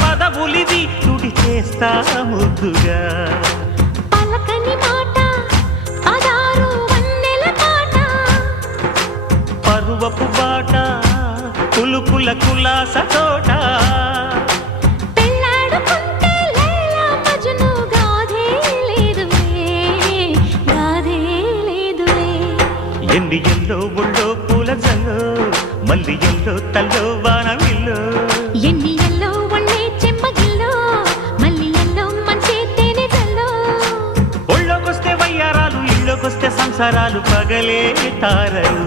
పదవులివి తుడి చేస్తా ముద్దుగా పలకని మాట పదారు వన్నెల పాట పరువపు బాట కులుకుల కులాస తోట పెళ్ళాడుకుంటే లైలా మజ్ను గాథే లేదులే గాథే లేదులే ఎన్ని ఎల్లో ఒళ్ళో పూల జల్లో మల్లి ఎల్లో తల్లో వానవిల్లో ఎన్ని ఎల్లో ఒళ్ళే చెమ్మగిల్లో మల్లి ఎల్లో మంచి తేనె జల్లో ఒళ్ళోకొస్తే వయ్యారాలు ఇళ్ళోకొస్తే సంసారాలు పగలే తారలు